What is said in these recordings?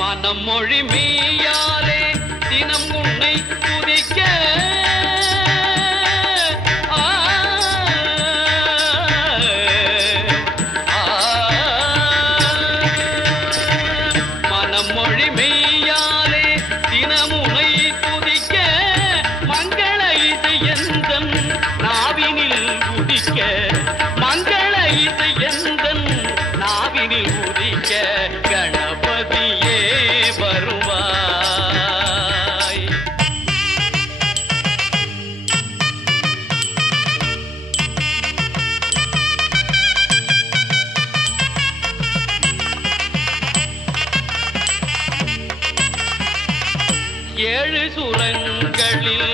மனம் மொழி மெய்யாலே தினம் உன்னை துதிக்க மனம் மொழி மெய்யாலே தினம் உன்னை துதிக்க மங்கள இசை எந்தன் நாவினில் உதிக்க மங்கள இசை எந்தன் நாவினில் உதிக்க கணபதியே வருவாய். ஏழு சுரங்களில்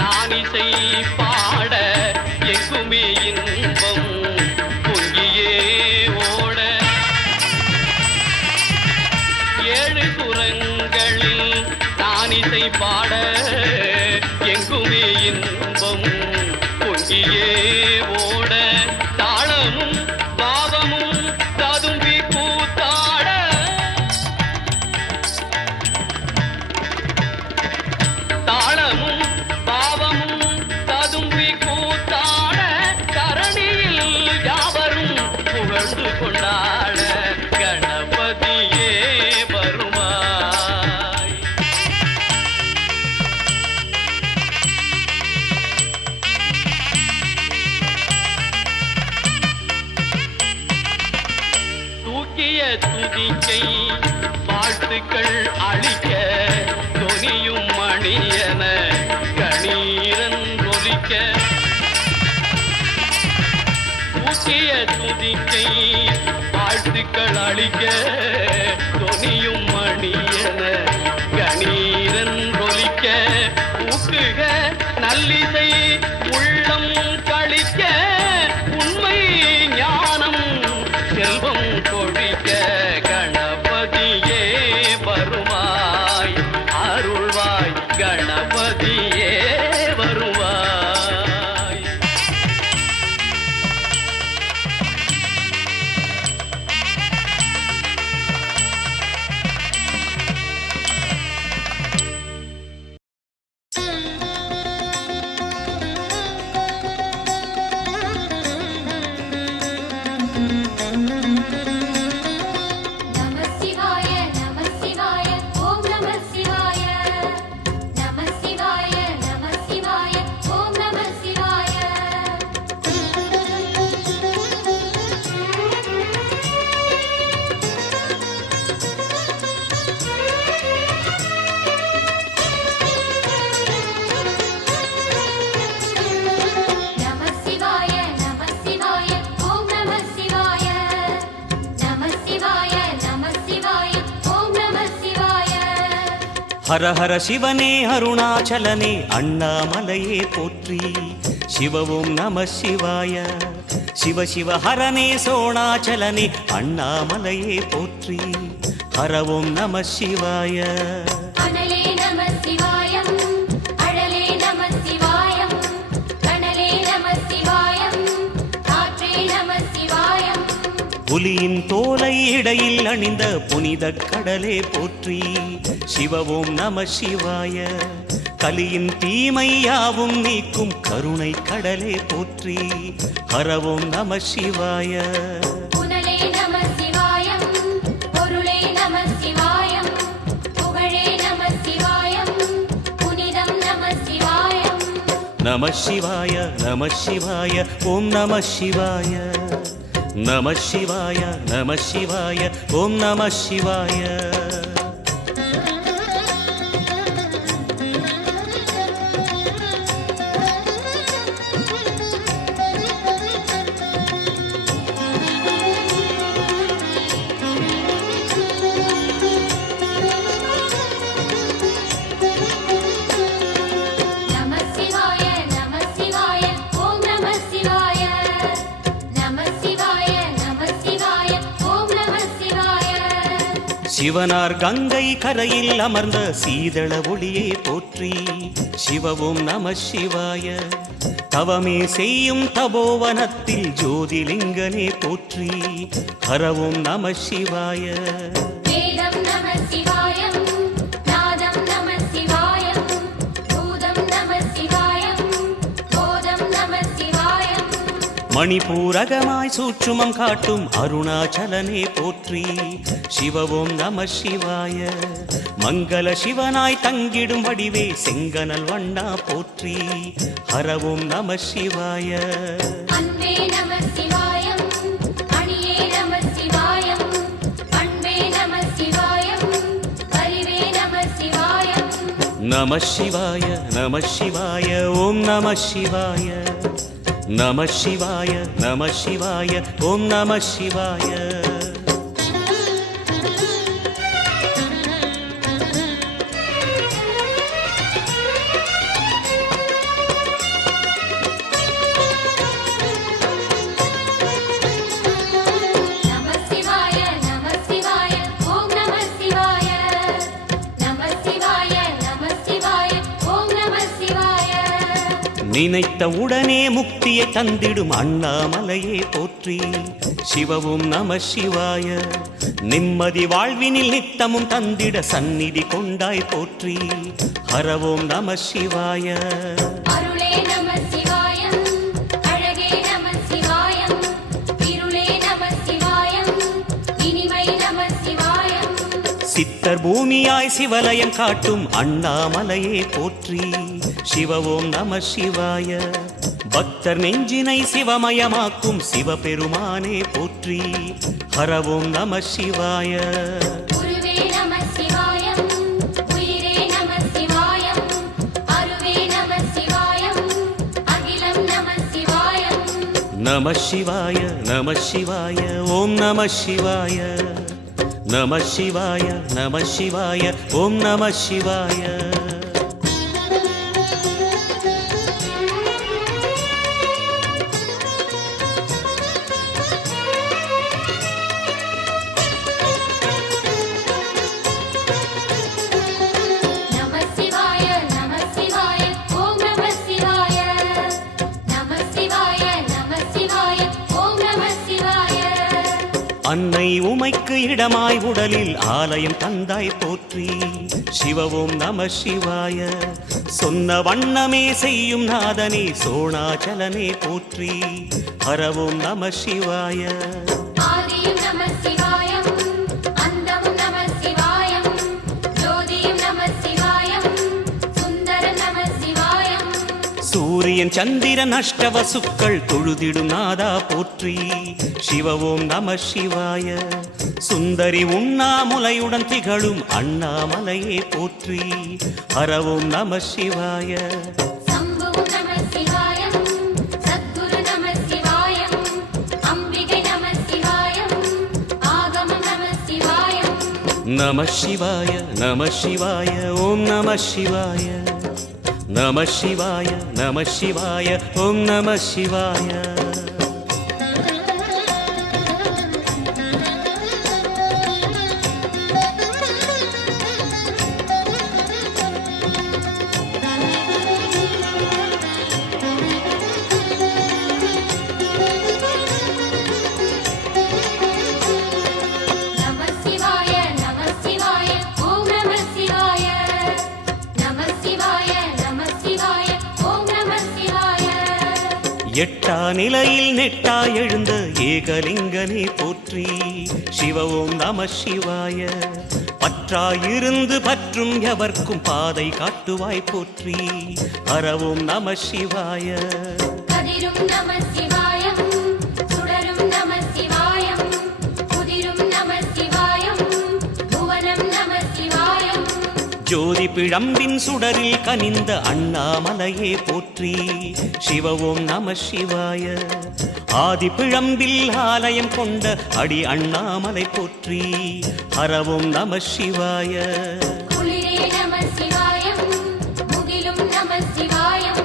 நான் இசை பாட எங்குமே இன்பம் பொங்கியே ஓட ஏழு சுரங்களில் நான் இசை பாட எங்குமே இன்பம் பொங்கியே ஓட தாளமும் பாவமும் ததும்பி கூத்தாட தாளமும் பாவமும் ததும்பி கூத்தாட தரணியில் யாவரும் புகழ்ந்து கொண்டாட கணபதியே வருவாய். தூக்கிய துதிக்கை வாழ்த்துக்கள் அளிக்க தொனியும் மணியன கணீரன் ஒலிக்க தூக்கிய துதிக்கை வாழ்த்துக்கள் அளிக்க தொனியும் மணியன கணீரன் ஒலிக்க ஊக்குக நல்லிசை உள்ளம் கழிக்க உண்மை ஞானம் செல்வம் கொழிக்க கணபதியே வருவாய் அருள்வாய் கணபதியே வருவாய். ஹர ஹர சிவனே அருணாச்சலனே அண்ணாமலையே போற்றி சிவவும் நம சிவாய சிவ சிவ ஹரனே சோணாச்சலனே அண்ணாமலையே போற்றி ஹரவும் நம சிவாய. புலியின் தோலை இடையில் அணிந்த புனித கடலே போற்றி சிவவும் நம சிவாய கலியின் தீமையாவும் நீக்கும் கருணை கடலே போற்றி ஹரவும் நம சிவாய. நம சிவாய நம சிவாய ஓம் நம சிவாய நம சிவாய நம சிவாய ஓம் நம சிவாய. சிவனார் கங்கை கரையில் அமர்ந்த சீதள ஒளியே போற்றி சிவவும் நம சிவாய. தவமே செய்யும் தபோவனத்தில் ஜோதிலிங்கனே போற்றி ஹரவும் நம சிவாய. வேதம் நம சிவாயம் நாதம் நம சிவாயம் பூதம் நம சிவாயம் போதம் நம சிவாயம் மணிபூரகமாய் சூட்சுமம் காட்டும் அருணாச்சலனே போற்றி சிவவோம் நம சிவாய மங்கள சிவனாய் தங்கிடும் வடிவே செங்கனல் வண்ணா போற்றி ஹரவோம் நம சிவாய அன்பே நம சிவாயம் அணியே நம சிவாயம் பண்பே நம சிவாயம் அறிவே நம சிவாயம் நம சிவாய நம சிவாய ஓம் நம சிவாய நம சிவாய நம சிவாய ஓம் நம சிவாய நம சிவாய நம சிவாய ஓம் நம சிவாய நம சிவாய நம சிவாய ஓம் நம சிவாய நினைத்த உடனே முக்தியை தந்திடும் அண்ணாமலையே போற்றி சிவவும் நம சிவாய நிம்மதி வாழ்வினில் நித்தமும் தந்திட சந்நிதி கொண்டாய் போற்றி ஹரவோம் நம சிவாய அருளே நம சிவாயம் அழகே நம சிவாயம் இருளே நம சிவாயம் இனிமை நம சிவாயம் சித்தர் பூமியாய் சிவலயம் காட்டும் அண்ணாமலையே போற்றி சிவவோம் நம சிவாய பக்தர் நெஞ்சினை சிவமயமாக்கும் சிவபெருமானே போற்றி ஹரவோம் நம சிவாய குருவே நம சிவாயம் உயிரே நம சிவாயம் அருவே நம சிவாயம் அகிலம் நம சிவாயம் நம சிவாய நம சிவாய ஓம் நம சிவாய நம சிவாய நம சிவாய ஓம் நம சிவாய நம சிவாய நம சிவாய ஓம் நம சிவாய நம சிவாய நம சிவாய ஓம் நம சிவாய அன்னை உமைக்கு இடமாய் உடலில் ஆலயம் தந்தாய் போற்றி சிவவோம் நம சிவாய சொன்ன வண்ணமே செய்யும் நாதனே சோணாச்சலனே போற்றி ஹரவோம் நம சிவாய ஆதியும் நம சிவாயம் அந்தமும் நம சிவாயம் ஜோதியும் நம சிவாயம் சுந்தர நம சிவாயம் சூரியன் சந்திரன் அஷ்டவசுக்கள் தொழுதிடும் நாதா போற்றி சிவவோம் நம சிவாய சுந்தரி உண்ணாமுலையுடன் திகழும் அண்ணாமலையே போற்றி ஹரவோம் நம சிவாய சம்புவும் நம சிவாயம் சத்குரு நம சிவாயம் அம்பிகை நம சிவாயம் ஆகமம் நம சிவாயம் நம சிவாய நம சிவாய ஓம் நம சிவாய நம சிவாய நம சிவாய ஓம் நம சிவாய நம சிவாய நம சிவாய ஓம் நம சிவாய நம சிவாய நம சிவாய ஓம் நம சிவாய எட்டா நிலையில் நெட்டா எழுந்த ஏகலிங்கனே போற்றி சிவவோம் நம சிவாய பற்றாயிருந்து பற்றும் எவர்க்கும் பாதை காட்டுவாய் போற்றி ஹரவோம் நம சிவாய கதிரும் நம சிவாயம் சுடரும் நம சிவாயம் குதிரும் நம சிவாயம் புவனம் நம சிவாயம் ஜோதி பிழம்பின் சுடரில் கனிந்த அண்ணாமலையே போற்றி சிவவோம் நம சிவாய ஆதி பிழம்பில் ஆலயம் கொண்ட அடி அண்ணாமலை போற்றி ஹரவோம் நம சிவாய குளிரே நம சிவாயம் முகிலும் நம சிவாயம்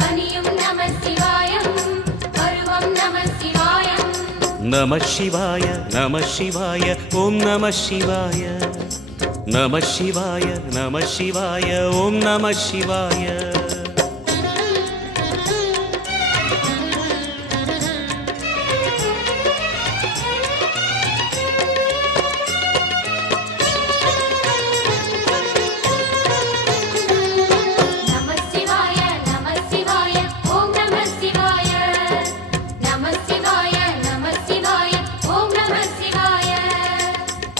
பனியும் நம சிவாயம் பருவம் நம சிவாயம் நம சிவாய நம சிவாய ஓம் நம சிவாய நம சிவாய நம சிவாய ஓம் நம சிவாய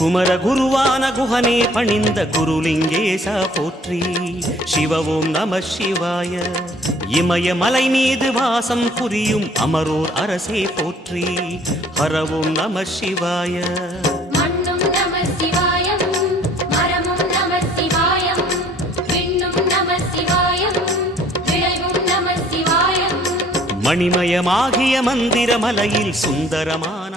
குமர குருவான குஹனே பணிந்த குருலிங்கேசா போற்றி. சிவ ஓம் நம சிவாய. இமயமலை மீது வாசம் புரியும் அமரோர் அரசே போற்றி. ஹர ஓம் நம சிவாய. மண்ணும் நம சிவாயம், மரமும் நம சிவாயம், விண்ணும் நம சிவாயம், விளைவும் நம சிவாயம். மணிமயமாகிய மந்திர மலையில் சுந்தரமான